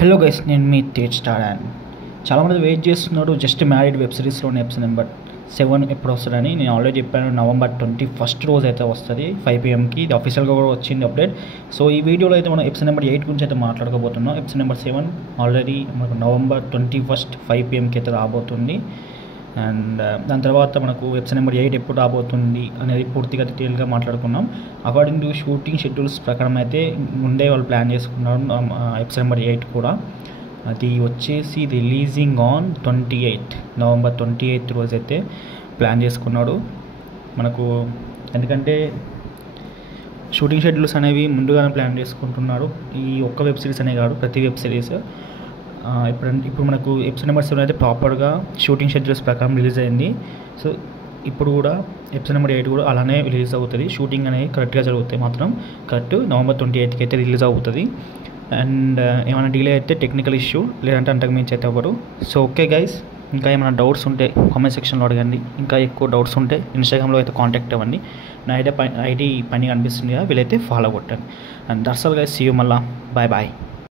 Hello guys, నేను మీ Tej star. And చాలామంది వెయిట్ చేస్తున్నారు జస్ట్ మ్యారీడ్ వెబ్ సిరీస్లోని ఎపిసోడ్ నెంబర్ 7 ఎప్పుడు వస్తుందని. నేను ఆల్రెడీ చెప్పాను, November 21 రోజు అయితే వస్తుంది 5 PM. ఇది అఫీషియల్గా కూడా వచ్చింది అప్డేట్. సో ఈ వీడియోలో అయితే మనం ఎపిసోడ్ నెంబర్ 8 గురించి అయితే మాట్లాడుకోబోతున్నాం. ఎపిసోడ్ నెంబర్ 7 ఆల్రెడీ మనకు November 21 5 PMకి అయితే రాబోతుంది. అండ్ దాని తర్వాత మనకు ఎపిసోడ్ నెంబర్ 8 ఎప్పుడు రాబోతుంది అనేది పూర్తిగా డీటెయిల్గా మాట్లాడుకున్నాం. అకార్డింగ్ టు షూటింగ్ షెడ్యూల్స్ ప్రకారం అయితే ముందే వాళ్ళు ప్లాన్ చేసుకున్నారు ఎపిసోడ్ నెంబర్ 8 కూడా. అది వచ్చేసి రిలీజింగ్ ఆన్ November 28 రోజు అయితే ప్లాన్ చేసుకున్నాడు మనకు. ఎందుకంటే షూటింగ్ షెడ్యూల్స్ అనేవి ముందుగానే ప్లాన్ చేసుకుంటున్నారు. ఈ ఒక్క వెబ్ సిరీస్ అనే కాదు, ప్రతి వెబ్ సిరీస్. ఇప్పుడు మనకు ఎపిసోడ్ నెంబర్ 7 అయితే ప్రాపర్గా షూటింగ్ షెడ్యూల్స్ ప్రకారం రిలీజ్ అయింది. సో ఇప్పుడు కూడా ఎపిసోడ్ నెంబర్ 8 కూడా అలానే రిలీజ్ అవుతుంది. షూటింగ్ అనేది కరెక్ట్గా జరుగుతాయి, మాత్రం కరెక్ట్ November 28కి అయితే రిలీజ్ అవుతుంది. అండ్ ఏమైనా డిలే అయితే టెక్నికల్ ఇష్యూ, లేదంటే అంతకు మించి అయితే అవ్వరు. సో ఓకే గైస్, ఇంకా ఏమైనా డౌట్స్ ఉంటే కామెంట్ సెక్షన్లో అడగండి. ఇంకా ఎక్కువ డౌట్స్ ఉంటే ఇన్స్టాగ్రామ్లో అయితే కాంటాక్ట్ అవ్వండి. నా ఐడి పైన కనిపిస్తుంది కదా, వీలైతే ఫాలో కొట్టండి. And that's all guys, see you. మళ్ళా బాయ్ బాయ్.